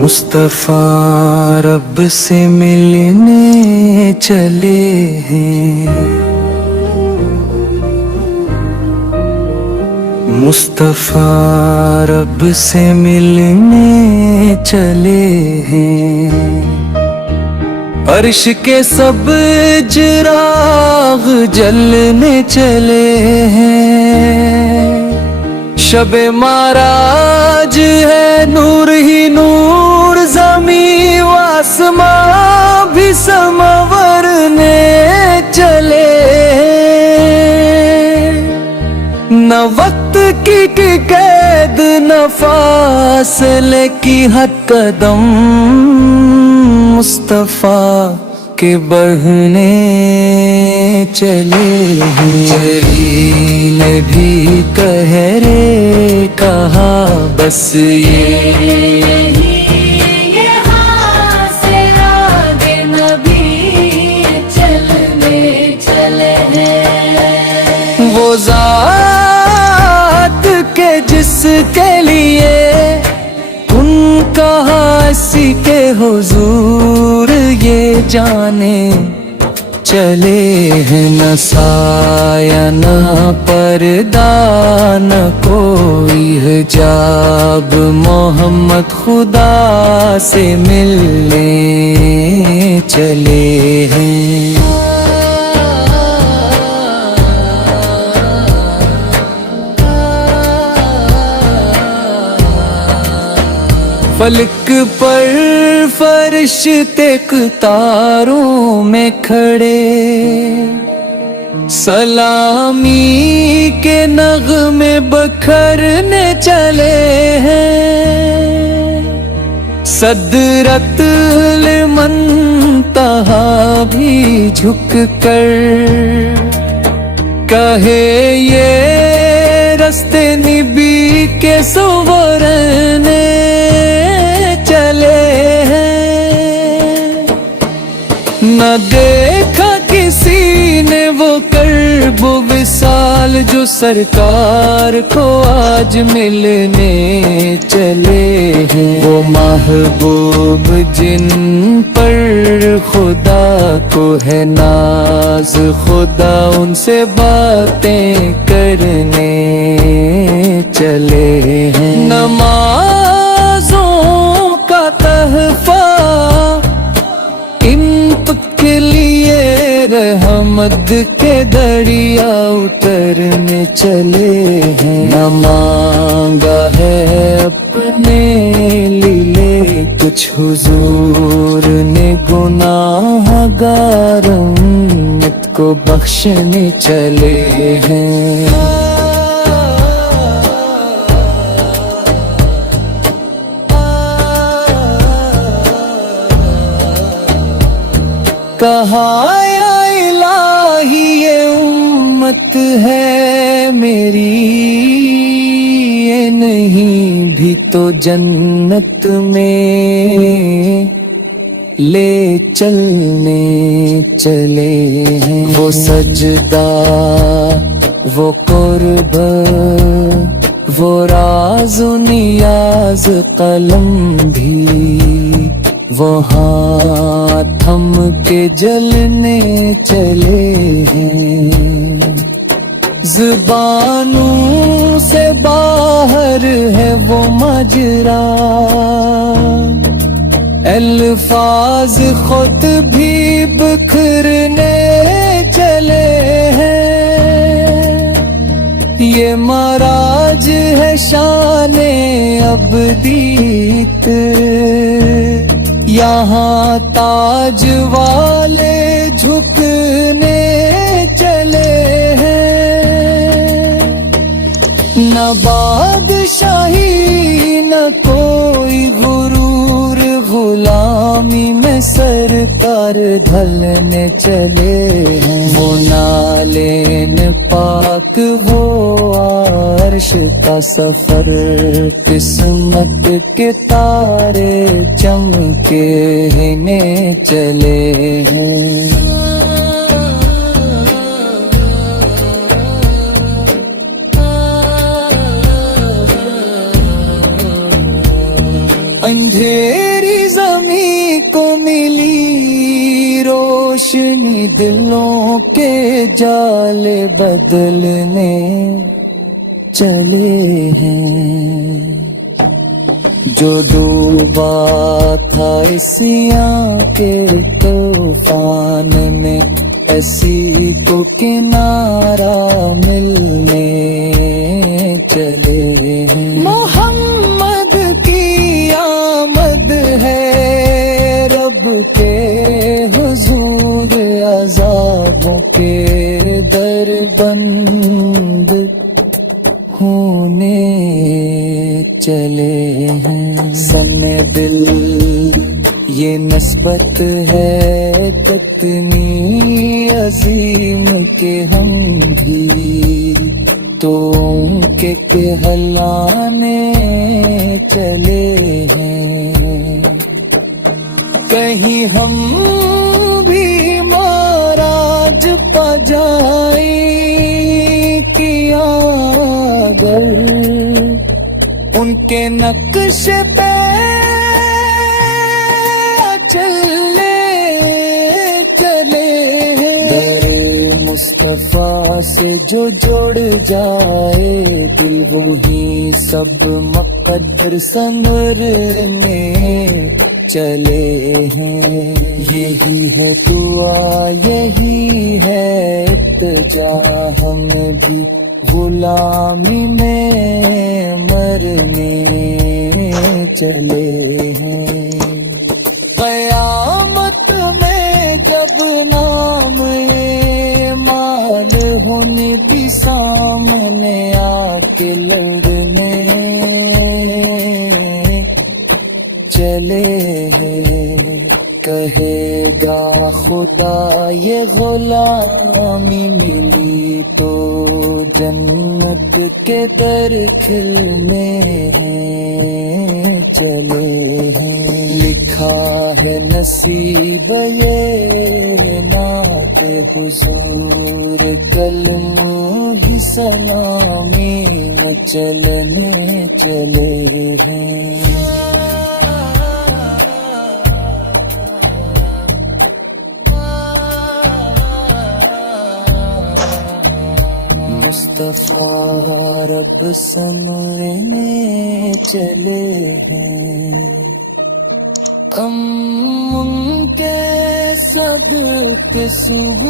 مصطفیٰ رب سے ملنے چلے ہیں، مصطفیٰ رب سے ملنے چلے ہیں، عرش کے سب چراغ جلنے چلے ہیں، شب معراج ہے نور ہی نور، زمین و آسمان بھی سنورنے چلے ہیں، نہ وقت کی قید نہ فاصلے کی حد قدم، مصطفیٰ کے بڑھنے چلے ہیں، جلیل بھی قہرے کہا بس یہ وہ ذات کے جس کے لیے ان کہا اسی کے حضور یہ جانے چلے ہیں، نہ سایہ نہ پردہ نہ کوئی حجاب، محمد خدا سے ملنے چلے ہیں۔ فلک پر فرشتے قطاروں میں کھڑے، سلامی کے نغمے بکھرنے چلے ہیں، صدرت المنتہا بھی جھک کر کہے یہ رستے نبی کے سورنے چلے ہیں، نہ دیکھا کسی نے وہ کرب و وصال جو سرکار کو آج ملنے چلے ہیں، وہ محبوب جن پر خدا کو ہے ناز، خدا ان سے باتیں کرنے چلے ہیں، نمازوں کا تحفہ ان کے لیے رحمت کے دریا اترنے چلے ہیں، نہ مانگا ہے اپنے لیے کچھ حضور نے، گناہ گار امت کو بخشنے چلے ہیں۔ کہا یا الہی یہ امت ہے میری، یہ نہیں بھی تو جنت میں لے چلنے چلے ہیں، وہ سجدہ وہ قرب وہ راز و نیاز، قلم بھی وہ ہاتھ تھم کے جلنے چلے ہیں، زبانوں سے باہر ہے وہ ماجرا، الفاظ خود بھی بکھرنے چلے ہیں، یہ معراج ہے شان ابدیت، یہاں تاج والے جھکنے چلے ہیں، نہ بادشاہی نہ کوئی غرور، غلامی میں سرکار ڈھلنے چلے ہیں، وہ نالین پاک وہ عرش کا سفر، قسمت کے تارے چمکے چلے ہیں۔ روشنی دلوں کے جال بدلنے چلے ہیں، جو ڈوبا تھا سیاہ کے طوفان میں ایسی کو کنارہ ملنے چلے ہیں۔ محمد کی آمد ہے رب کے حضور، عذابوں کے در بند ہونے چلے ہیں۔ سن دل یہ نسبت ہے کتنی عظیم کہ ہم بھی تو ان کے کہلانے چلے ہیں۔ کہیں ہم بھی معراج پا جائیں کیا اگر ان کے نقش پہ چلے در مصطفیٰ سے جو جڑ جائے دل، وہی سب مقدر سنورنے چلے ہیں۔ یہی ہے دعا، یہی ہے التجا، ہم بھی غلامی میں مرنے چلے ہیں۔ قیامت میں جب نام مال ہونے بھی سامنے آ کے لڑنے چلے ہیں، کہے گا خدا یہ غلامی ملی تو جنت کے در کھلنے چلے ہیں۔ لکھا ہے نصیب یہ نعت حضور، کلم ہی سلامی میں چلنے چلے ہیں۔ مصطفیٰ رب سننے چلے ہیں، ہم ان کے سب قسم